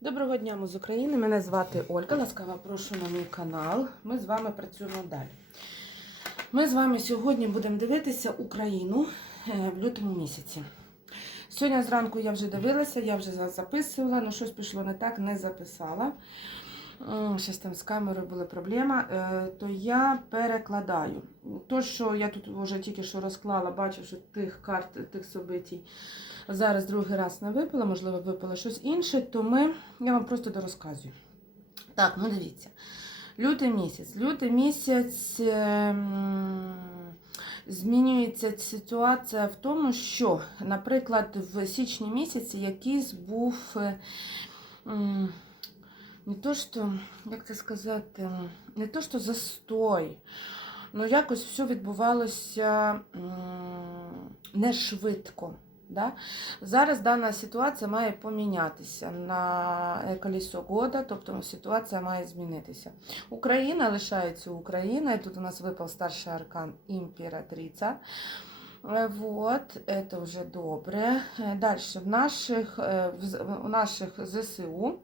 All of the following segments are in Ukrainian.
Доброго дня, ми з України. Мене звати Ольга. Ласкаво прошу на мій канал. Ми з вами працюємо далі. Ми з вами сьогодні будемо дивитися Україну е, в лютому місяці. Сьогодні зранку я вже дивилася, я вже записувала, але щось пішло не так, не записала. Щось там з камерою була проблема, Е, то я перекладаю. То, що я тут вже тільки що розклала, бачив, що тих карт, тих собитій зараз другий раз не випила, можливо, випила щось інше, то ми, я вам просто дорозказую. Так, ну дивіться. Лютий місяць. Лютий місяць ем, змінюється ситуація в тому, що, наприклад, в січні місяці якийсь був е, не то, що, як це сказати, не то, що застой. Ну, якось все відбувалося не швидко. Да? Зараз дана ситуація має помінятися на е, колесо года, тобто ситуація має змінитися. Україна лишається Україною. Тут у нас випав старший аркан імператриця. Е, Вот, это вже добре. Далі в наших, е, в наших ЗСУ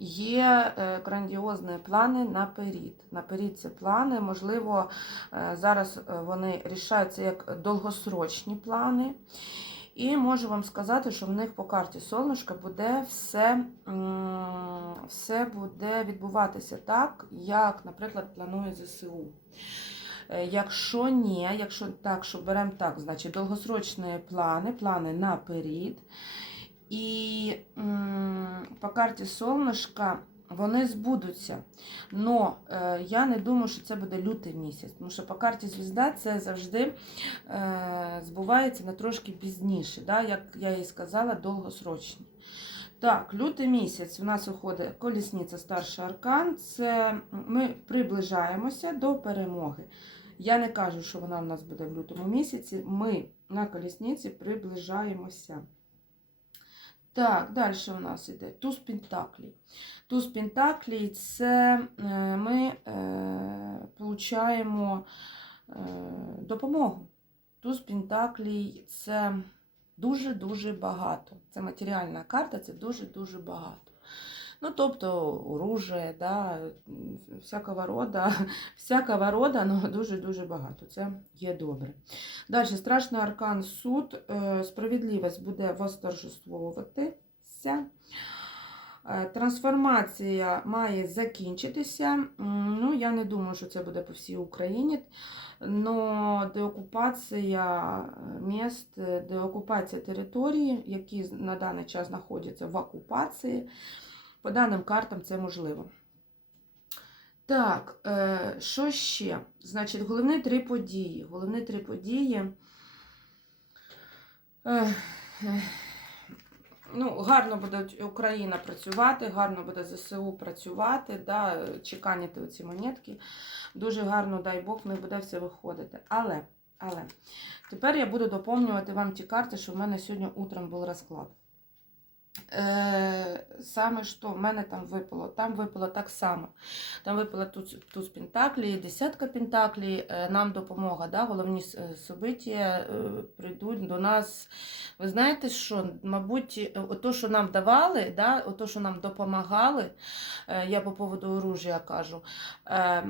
є е, грандіозні плани наперед. Наперед це плани, можливо, е, зараз е, вони рішаються як довгосрочні плани. І можу вам сказати, що в них по карті сонечка буде все, все буде відбуватися так, як, наприклад, планує ЗСУ. Якщо ні, якщо так, що беремо так, значить довгосрочні плани, плани наперед. І м, по карті сонечка вони збудуться. Но е, я не думаю, що це буде лютий місяць, тому що по карті звізда це завжди е, збувається на трошки пізніше, да, як я і сказала, довгосрочні. Так, лютий місяць у нас виходить колісниця старший аркан. Це ми приближаємося до перемоги. Я не кажу, що вона в нас буде в лютому місяці. Ми на колісниці приближаємося. Так, далі у нас йде туз Пентаклі. Туз Пентаклі це е, ми е, е, допомогу. Туз Пентаклі це дуже-дуже багато. Це матеріальна карта, це дуже-дуже багато. Ну, тобто оружие, да, всякого рода, всякого рода, ну дуже-дуже багато. Це є добре. Далі, страшний аркан суд. Е, Справедливість буде восторжествовуватися. Е, Трансформація має закінчитися. Ну, я не думаю, що це буде по всій Україні. Но деокупація міст, деокупація території, які на даний час знаходяться в окупації, по даним картам це можливо. Так, е, що ще? Значить, головні три події. Головні три події. Е, е, Ну, гарно буде Україна працювати, гарно буде ЗСУ працювати, да, чеканіти оці монетки. Дуже гарно, дай Бог, них буде все виходити. Але, але, тепер я буду доповнювати вам ті карти, що в мене сьогодні утром був розклад. Е, саме що в мене там випало? Там випало так само. Там випала туз, туз Пентаклі, десятка Пентаклі, е, нам допомога. Да? Головні е, собиття е, прийдуть до нас. Ви знаєте, що, мабуть, ото, що нам давали, да? ото, що нам допомагали, я по поводу оружия кажу,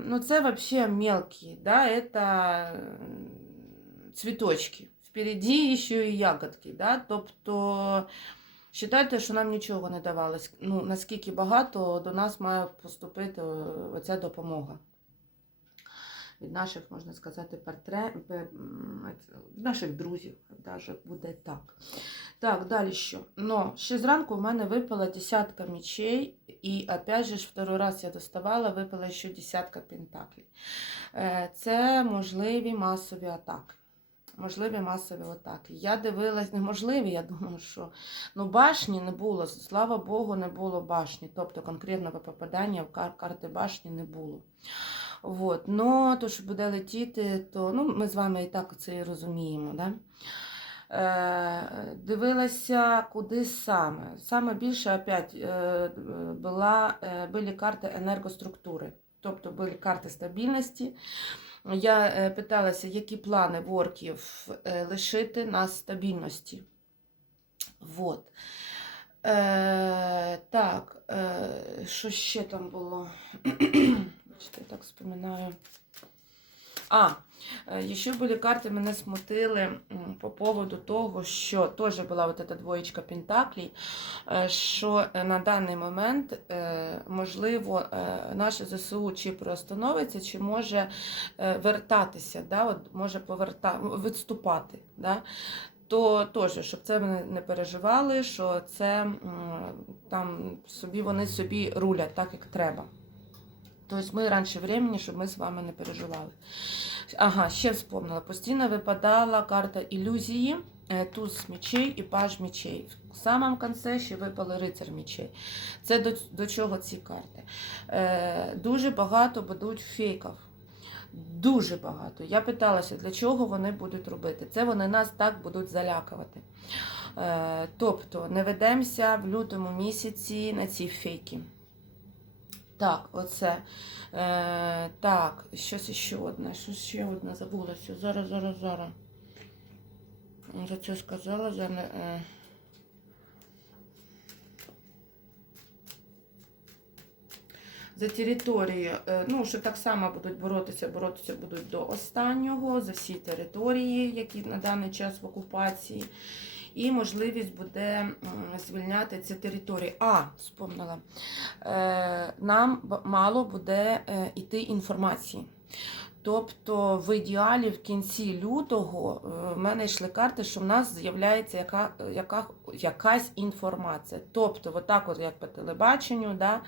ну це взагалі мелкі, да? м, цвіточки. Впереді ще і ягодки. Да? Тобто. Вважайте, що нам нічого не давалось. Ну, наскільки багато до нас має поступити е, оця допомога. Від наших, можна сказати, партре... від наших друзів, навіть буде так. Так, далі що? Но ще зранку в мене випала десятка мечей, і опять же, второй раз я доставала, випала ще десятка пентаклів. Е, Це можливі масові атаки. Можливі масові атаки. Я дивилась, неможливі, я думаю, що ну, башні не було. Слава Богу, не було башні. Тобто конкретного попадання в кар- карти башні не було. Вот. Ну, то, що буде летіти, то ну, ми з вами і так це і розуміємо. Да? Е, дивилася, куди саме. Саме більше опять е, була, е, були карти енергоструктури, тобто були карти стабільності. Я е, питалася, які плани ворків е, лишити на стабільності. Вот. Е, Так, е, що ще там було? Я так вспоминаю. А, е, ще були карти, мене смутили по поводу того, що теж була от эта двоєчка Пентаклей, що е, на даний момент, е, можливо, наше ЗСУ чи приостановиться, чи може вертатися, да, от може поверта... відступати. Да? То теж, щоб це вони не переживали, що це там собі вони собі рулять так, як треба. Тобто ми раніше времени, щоб ми з вами не переживали. Ага, ще вспомнила. Постійно випадала карта ілюзії, е, туз мечей і паж мечей. В самому кінці ще випали рицар мечей. Це до, до чого ці карти? Е, дуже багато будуть фейків. Дуже багато. Я питалася, для чого вони будуть робити. Це вони нас так будуть залякувати. Е, тобто не ведемося в лютому місяці на ці фейки. Так, оце. Е, так, щось ще одне. Щось ще одне забулося. Зараз, зараз, зараз. За це сказала. За, не- е. За територію, е, ну, що так само будуть боротися, боротися будуть до останнього, за всі території, які на даний час в окупації. І можливість буде звільняти ці території. А, спомнила, е, нам мало буде е, йти інформації. Тобто, в ідеалі в кінці лютого е, в мене йшли карти, що в нас з'являється яка, яка, якась інформація. Тобто, отак, от як по телебаченню, да,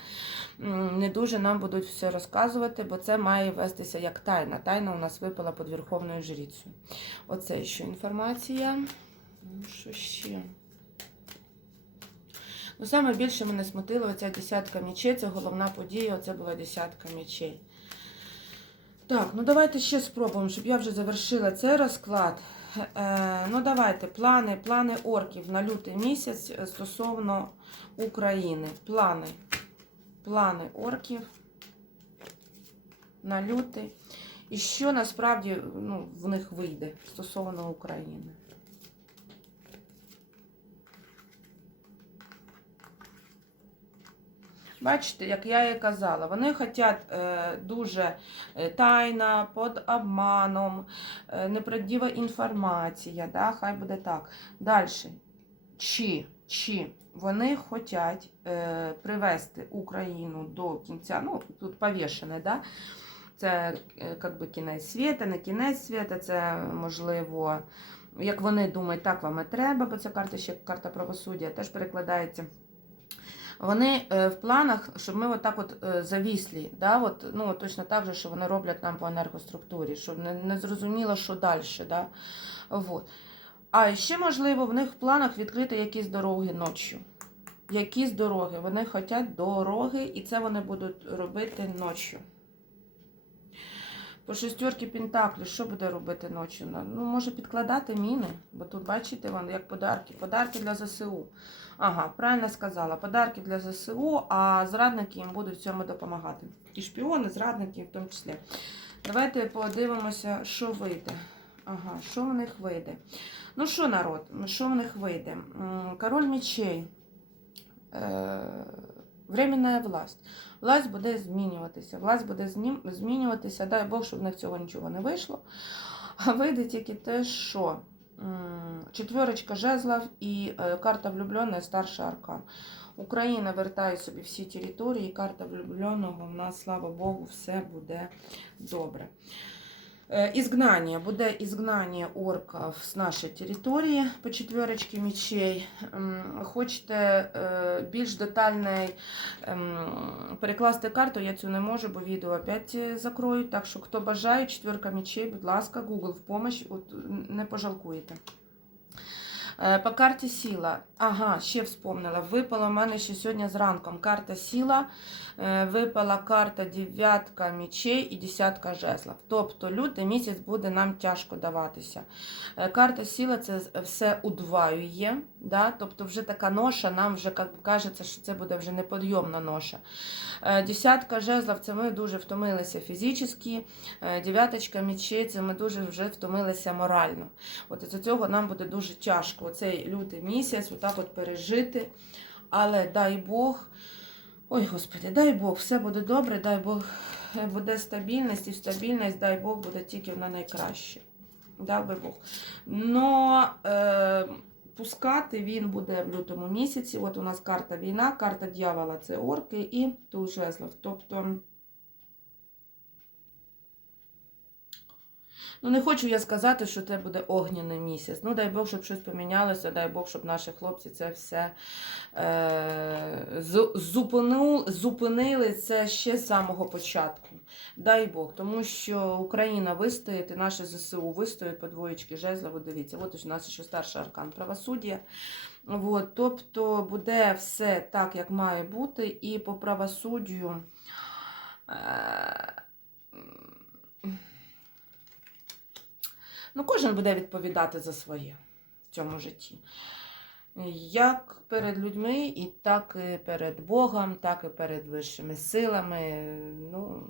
не дуже нам будуть все розказувати, бо це має вестися як тайна. Тайна у нас випала під Верховною Жрицею. Оце ще інформація. Ну, Що ще? Ну, саме більше мене смутила оця десятка мечей, це головна подія, оце була десятка мечей. Так, ну давайте ще спробуємо, щоб я вже завершила цей розклад. Е, ну давайте, плани, плани орків на лютий місяць е, стосовно України. Плани. Плани орків на лютий. І що насправді ну, в них вийде стосовно України. Бачите, як я і казала, вони хочуть е, дуже е, тайна, під обманом, е, неправдива інформація, да? хай буде так. Далі. Чи, чи вони хочуть привести Україну до кінця, ну, тут повішене, да? це як би кінець світа, не кінець світа, це можливо, як вони думають, так вам і треба, бо ця карта ще карта правосуддя теж перекладається. Вони е, в планах, щоб ми отак от е, завіслі, да, от, ну, точно так же, що вони роблять нам по енергоструктурі, щоб не, не зрозуміло, що далі. Да? Вот. А ще, можливо, в них в планах відкрити якісь дороги ночі. Якісь дороги. Вони хочуть дороги, і це вони будуть робити ночі. По шестерки Пентаклі, що буде робити ночі? Ну, може підкладати міни, бо тут, бачите, вон, як подарки. Подарки для ЗСУ. Ага, правильно сказала. Подарки для ЗСУ, а зрадники їм будуть в цьому допомагати. І шпіони, зрадники в тому числі. Давайте подивимося, що вийде. Ага, що в них вийде. Ну що, народ, що в них вийде? Король мечей. Е, Временна власть. Власть буде змінюватися. Власть буде змінюватися. Дай Бог, щоб в них цього нічого не вийшло. А вийде тільки те, що четверочка жезлов і е, карта влюбленої старший аркан. Україна вертає собі всі території, карта влюбленого. В нас, слава Богу, все буде добре. Е, Ізгнання. Буде ізгнання орків з нашої території по четверочці мечей. Хочете е, більш детальний перекласти карту, я цю не можу, бо відео опять закрою. Так що, хто бажає, четверка мечей, будь ласка, Google в помощь, от, не пожалкуєте. Е, По карті сіла. Ага, ще вспомнила. Випала в мене ще сьогодні зранком карта сіла, е, випала карта дев'ятка мечей і десятка жезлов. Тобто лютий місяць буде нам тяжко даватися. Е, Карта сіла це все удваює. Да? Тобто вже така ноша, нам вже кажеться, що це буде вже неподйомна ноша. Десятка жезлов це ми дуже втомилися фізично. Дев'яточка мечей це ми дуже вже втомилися морально. От із цього нам буде дуже тяжко цей лютий місяць, отак от пережити. Але дай Бог, Ой, Господи, дай Бог, все буде добре, дай Бог е, буде стабільність і стабільність, дай Бог буде тільки на найкраще. Дав би Бог. Но е, пускати він буде в лютому місяці. От у нас карта війна, карта дьявола це орки і туз жезлов. Тобто. Ну, не хочу я сказати, що це буде огняний місяць. Ну, дай Бог, щоб щось помінялося, дай Бог, щоб наші хлопці це все е, зупинили, зупинили це ще з самого початку. Дай Бог, тому що Україна вистоїть, і наші ЗСУ вистоять по двоєчки жезла. От дивіться, от у нас ще старший аркан правосуддя. От, тобто буде все так, як має бути, і по правосуддю. Е, Ну, кожен буде відповідати за своє в цьому житті. Як перед людьми, і так і перед Богом, так і перед вищими силами. Ну,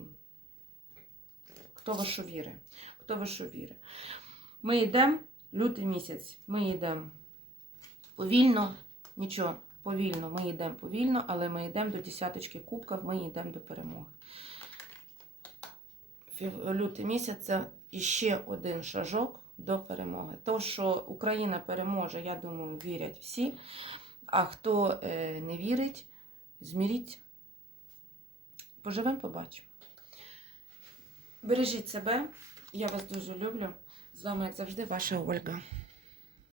хто во що вірить? Хто во що вірить? Ми йдемо лютий місяць, ми йдемо повільно, нічого, повільно, ми йдемо повільно, але ми йдемо до десяточки кубків, ми йдемо до перемоги. Лютий місяць це іще один шажок до перемоги. То, що Україна переможе, я думаю, вірять всі. А хто е, не вірить, зміріть. Поживемо, побачимо. Бережіть себе. Я вас дуже люблю. З вами, як завжди, ваша Ольга.